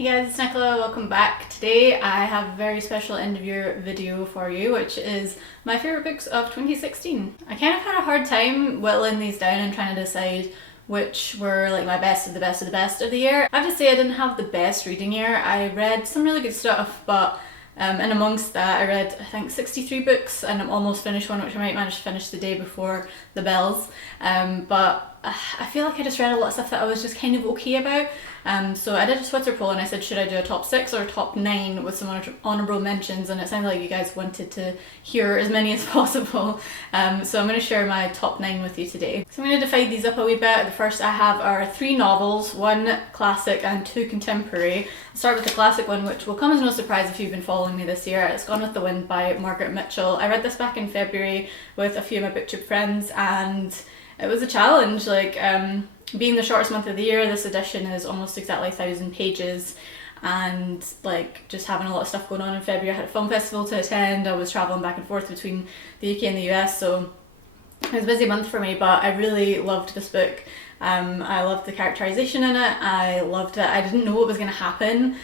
Hey guys, it's Nicola, welcome back. Today I have a very special end of year video for you, which is my favourite books of 2016. I kind of had a hard time whittling these down and trying to decide which were like my best of the best of the best of the year. I have to say I didn't have the best reading year. I read some really good stuff, but and amongst that I read I think 63 books and I'm almost finished one which I might manage to finish the day before the bells. But I feel like I just read a lot of stuff that I was just kind of okay about. So I did a Twitter poll and I said, should I do a top 6 or a top 9 with some honourable mentions, and it sounded like you guys wanted to hear as many as possible. So I'm going to share my top 9 with you today. So I'm going to divide these up a wee bit. The first I have are 3 novels, 1 classic and 2 contemporary. I'll start with the classic one, which will come as no surprise if you've been following me this year. It's Gone with the Wind by Margaret Mitchell. I read this back in February with a few of my booktube friends and it was a challenge. Being the shortest month of the year, this edition is almost exactly 1,000 pages, and like just having a lot of stuff going on in February. I had a film festival to attend, I was travelling back and forth between the UK and the US, so it was a busy month for me, but I really loved this book. I loved the characterization in it. I loved that I didn't know what was going to happen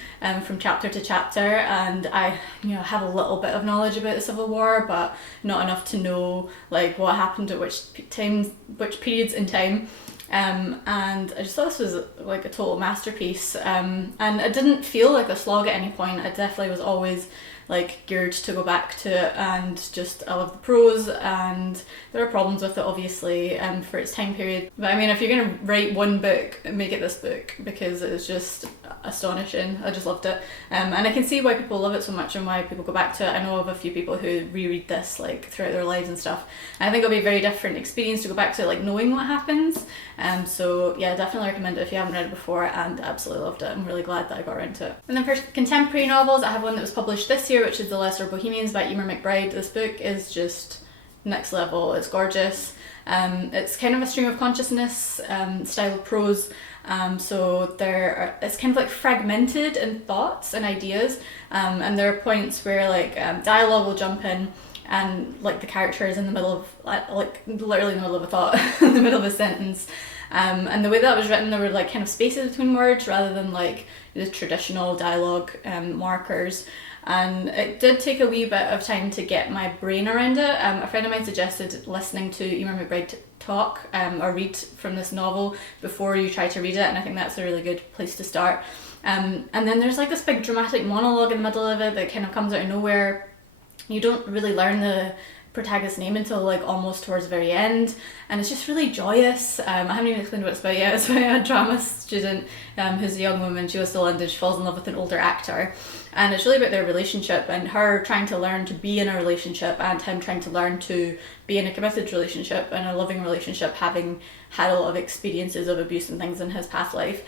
from chapter to chapter, and I have a little bit of knowledge about the Civil War, but not enough to know like what happened at which periods in time. And I just thought this was like a total masterpiece, and it didn't feel like a slog at any point. I definitely was always like geared to go back to it, and just I love the prose, and there are problems with it obviously for its time period, but I mean if you're gonna write one book, make it this book because it's just astonishing. I just loved it, and I can see why people love it so much and why people go back to it. I know of a few people who reread this like throughout their lives and stuff. I think it'll be a very different experience to go back to it like knowing what happens. So yeah, definitely recommend it if you haven't read it before, and absolutely loved it. I'm really glad that I got around to it. And then for contemporary novels, I have one that was published this year, which is The Lesser Bohemians by Emer McBride. This book is just next level. It's gorgeous. It's kind of a stream of consciousness style of prose. So it's kind of like fragmented in thoughts and ideas, and there are points where like dialogue will jump in and like the character is in the middle of like literally in the middle of a thought in the middle of a sentence, and the way that was written, there were like kind of spaces between words rather than like the traditional dialogue markers. And it did take a wee bit of time to get my brain around it. A friend of mine suggested listening to Emer McBride talk or read from this novel before you try to read it, and I think that's a really good place to start. And then there's like this big dramatic monologue in the middle of it that kind of comes out of nowhere. You don't really learn the protagonist's name until like almost towards the very end, and it's just really joyous. I haven't even explained what it's about yet. It's about a drama student who's a young woman. She goes to London, she falls in love with an older actor, and it's really about their relationship and her trying to learn to be in a relationship and him trying to learn to be in a committed relationship and a loving relationship, having had a lot of experiences of abuse and things in his past life.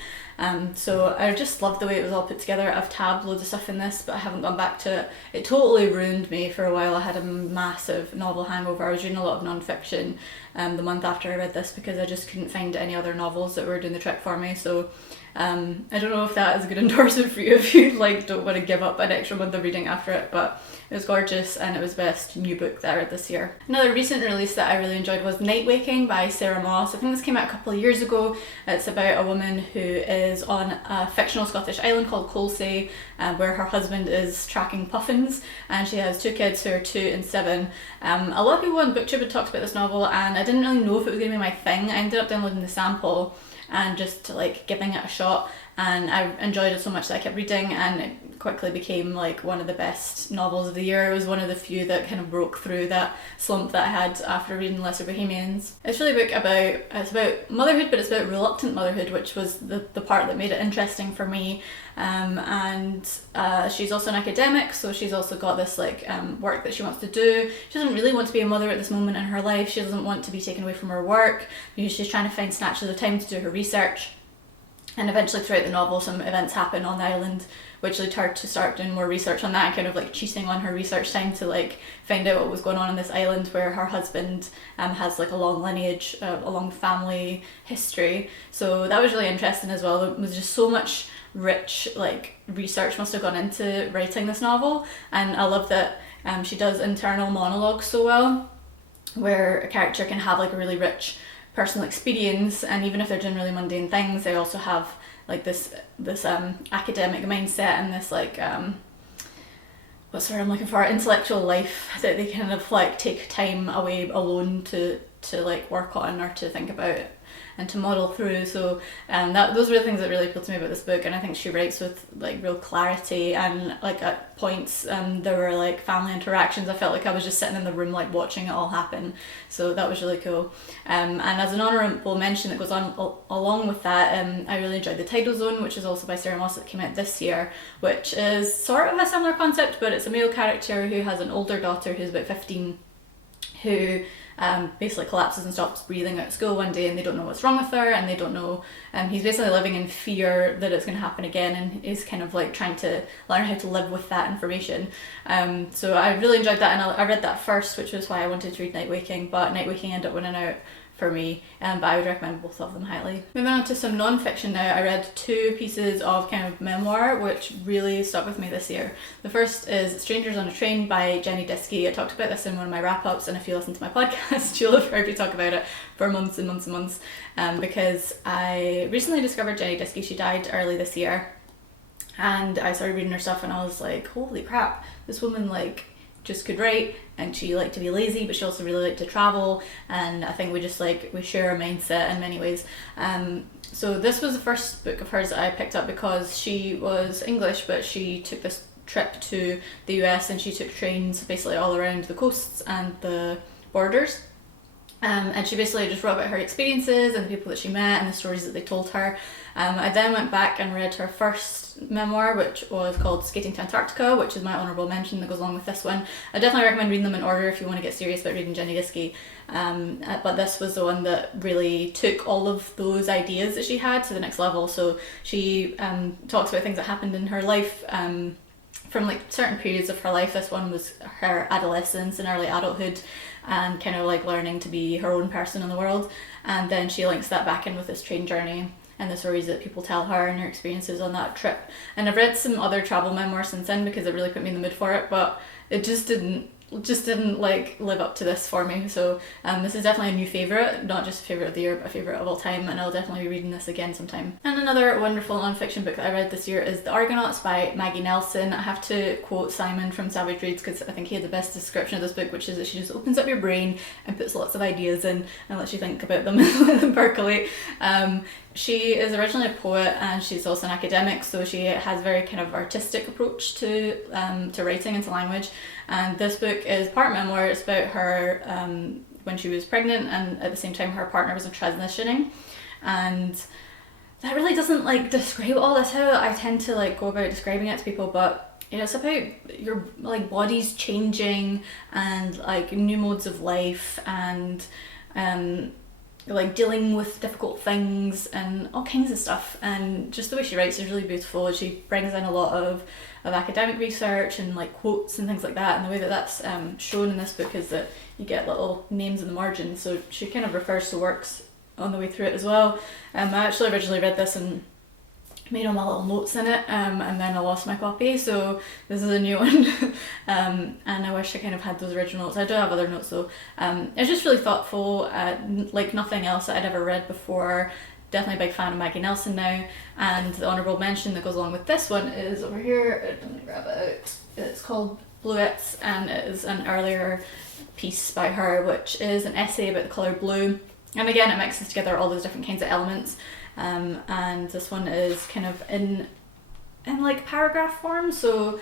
So I just loved the way it was all put together. I've tabbed loads of stuff in this, but I haven't gone back to it. It totally ruined me for a while. I had a massive novel hangover. I was reading a lot of nonfiction the month after I read this because I just couldn't find any other novels that were doing the trick for me. So I don't know if that is a good endorsement for you if you like don't want to give up an extra month of reading after it, but it was gorgeous and it was the best new book that I read this year. Another recent release that I really enjoyed was Night Waking by Sarah Moss. I think this came out a couple of years ago. It's about a woman who is on a fictional Scottish island called Colsay, where her husband is tracking puffins, and she has 2 kids who are 2 and 7. A lot of people on BookTube had talked about this novel, and I didn't really know if it was going to be my thing. I ended up downloading the sample and just like giving it a shot, and I enjoyed it so much that I kept reading, and it quickly became like one of the best novels of the year. It was one of the few that kind of broke through that slump that I had after reading Lesser Bohemians. It's really a book it's about motherhood, but it's about reluctant motherhood, which was the part that made it interesting for me. And she's also an academic, so she's also got this like work that she wants to do. She doesn't really want to be a mother at this moment in her life. She doesn't want to be taken away from her work because she's trying to find snatches of time to do her research. And eventually throughout the novel some events happen on the island which lead her to start doing more research on that and kind of like cheating on her research time to like find out what was going on this island where her husband has like a long lineage, a long family history. So that was really interesting as well. There was just so much rich like research must have gone into writing this novel, and I love that she does internal monologues so well, where a character can have like a really rich personal experience, and even if they're doing really mundane things, they also have like this academic mindset and this like what's the word I'm looking for, intellectual life that they kind of like take time away alone to like work on or to think about and to model through. So those were the things that really appealed to me about this book, and I think she writes with like real clarity, and like at points there were like family interactions. I felt like I was just sitting in the room like watching it all happen, so that was really cool. And as an honourable mention that goes on along with that, I really enjoyed The Tidal Zone, which is also by Sarah Moss, that came out this year, which is sort of a similar concept, but it's a male character who has an older daughter who's about 15 who basically collapses and stops breathing at school one day, and they don't know what's wrong with her, and they don't know, he's basically living in fear that it's going to happen again, and is kind of like trying to learn how to live with that information. So I really enjoyed that, and I read that first, which was why I wanted to read Night Waking, but Night Waking ended up winning out for me, but I would recommend both of them highly. Moving on to some non-fiction now, I read 2 pieces of kind of memoir which really stuck with me this year. The first is Strangers on a Train by Jenny Diskey. I talked about this in one of my wrap-ups, and if you listen to my podcast you'll have heard me talk about it for months and months and months, because I recently discovered Jenny Diskey. She died early this year, and I started reading her stuff and I was like, holy crap, this woman like just could write, and she liked to be lazy, but she also really liked to travel, and I think we share a mindset in many ways. So this was the first book of hers that I picked up because she was English, but she took this trip to the US and she took trains basically all around the coasts and the borders. And she basically just wrote about her experiences and the people that she met and the stories that they told her. I then went back and read her first memoir, which was called Skating to Antarctica, which is my honourable mention that goes along with this one. I definitely recommend reading them in order if you want to get serious about reading Jenny Diskey. But this was the one that really took all of those ideas that she had to the next level. So she talks about things that happened in her life from like certain periods of her life. This one was her adolescence and early adulthood, and kind of like learning to be her own person in the world, and then she links that back in with this train journey and the stories that people tell her and her experiences on that trip. And I've read some other travel memoirs since then because it really put me in the mood for it, but it just didn't like live up to this for me. So this is definitely a new favourite, not just a favourite of the year, but a favourite of all time, and I'll definitely be reading this again sometime. And another wonderful non-fiction book that I read this year is The Argonauts by Maggie Nelson. I have to quote Simon from Savage Reads because I think he had the best description of this book, which is that she just opens up your brain and puts lots of ideas in and lets you think about them and let them percolate. She is originally a poet and she's also an academic, so she has a very kind of artistic approach to writing and to language. And this book is part memoir. It's about her when she was pregnant, and at the same time her partner was transitioning. And that really doesn't like describe all this, how I tend to like go about describing it to people, but you know, it's about your like body's changing and like new modes of life and like dealing with difficult things and all kinds of stuff. And just the way she writes is really beautiful. She brings in a lot of academic research and like quotes and things like that, and the way that that's shown in this book is that you get little names in the margins, so she kind of refers to works on the way through it as well. I actually originally read this and made all my little notes in it, and then I lost my copy, so this is a new one. And I wish I kind of had those original notes. I do have other notes though. It's just really thoughtful, like nothing else that I'd ever read before. Definitely a big fan of Maggie Nelson now, and the honourable mention that goes along with this one is over here. Let me grab it out. It's called Bluets, and it is an earlier piece by her, which is an essay about the colour blue. And again, it mixes together all those different kinds of elements. And this one is kind of in like paragraph form, so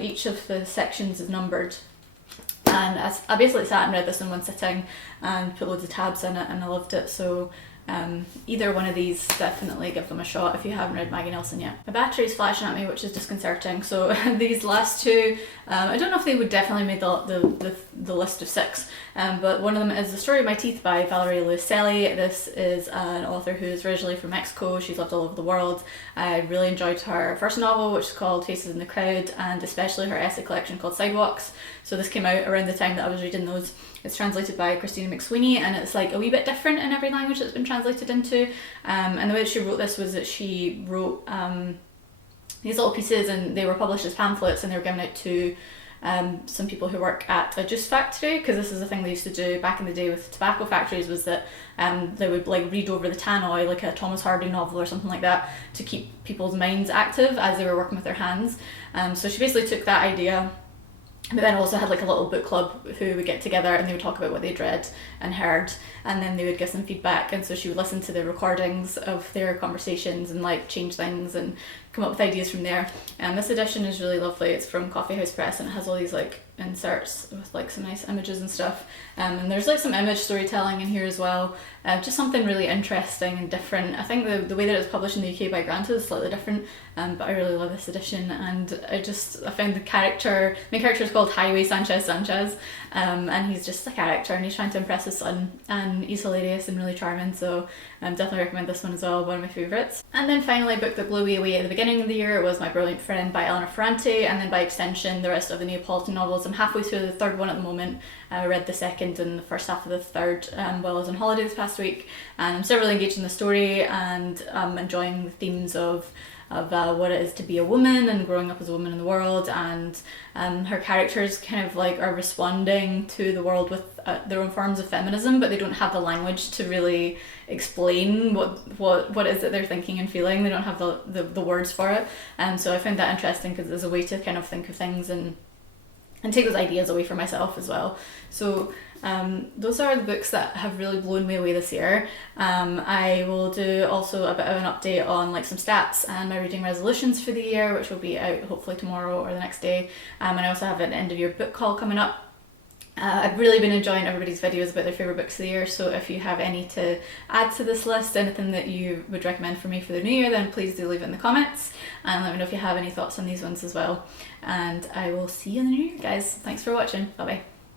each of the sections is numbered. And I basically sat and read this in one sitting and put loads of tabs in it, and I loved it. So either one of these, definitely give them a shot if you haven't read Maggie Nelson yet. My battery's flashing at me, which is disconcerting, so these last two, I don't know if they would definitely make the list of 6, but one of them is The Story of My Teeth by Valerie Luiselli. This is an author who is originally from Mexico. She's lived all over the world. I really enjoyed her first novel, which is called Faces in the Crowd, and especially her essay collection called Sidewalks. So this came out around the time that I was reading those. It's translated by Christina McSweeney, and it's like a wee bit different in every language that's been translated into. And the way that she wrote this was that she wrote these little pieces, and they were published as pamphlets, and they were given out to some people who work at a juice factory, because this is a thing they used to do back in the day with tobacco factories, was that they would like read over the tannoy, like a Thomas Hardy novel or something like that, to keep people's minds active as they were working with their hands. So she basically took that idea, but then also had like a little book club who would get together and they would talk about what they'd read and heard, and then they would give some feedback, and so she would listen to the recordings of their conversations and like change things and come up with ideas from there. And this edition is really lovely. It's from Coffee House Press and it has all these like inserts with like some nice images and stuff, and there's like some image storytelling in here as well, just something really interesting and different. I think the way that it's published in the UK by Grant is slightly different, but I really love this edition, and I found the main character is called Highway Sanchez, and he's just a character and he's trying to impress his son, and he's hilarious and really charming, so definitely recommend this one as well, one of my favourites. And then finally, a book that blew me away at the beginning of the year was My Brilliant Friend by Eleanor Ferrante, and then by extension the rest of the Neapolitan novels. I'm halfway through the third one at the moment. I read the second and the first half of the third while I was on holiday this past week, and I'm still really engaged in the story, and enjoying the themes of what it is to be a woman and growing up as a woman in the world, and her characters kind of like are responding to the world with their own forms of feminism, but they don't have the language to really explain what it is that they're thinking and feeling. They don't have the words for it, and so I found that interesting because there's a way to kind of think of things and take those ideas away from myself as well. So those are the books that have really blown me away this year. I will do also a bit of an update on like some stats and my reading resolutions for the year, which will be out hopefully tomorrow or the next day. And I also have an end of year book haul coming up. I've really been enjoying everybody's videos about their favourite books of the year, so if you have any to add to this list, anything that you would recommend for me for the new year, then please do leave it in the comments and let me know if you have any thoughts on these ones as well. And I will see you in the new year, guys. Thanks for watching. Bye bye.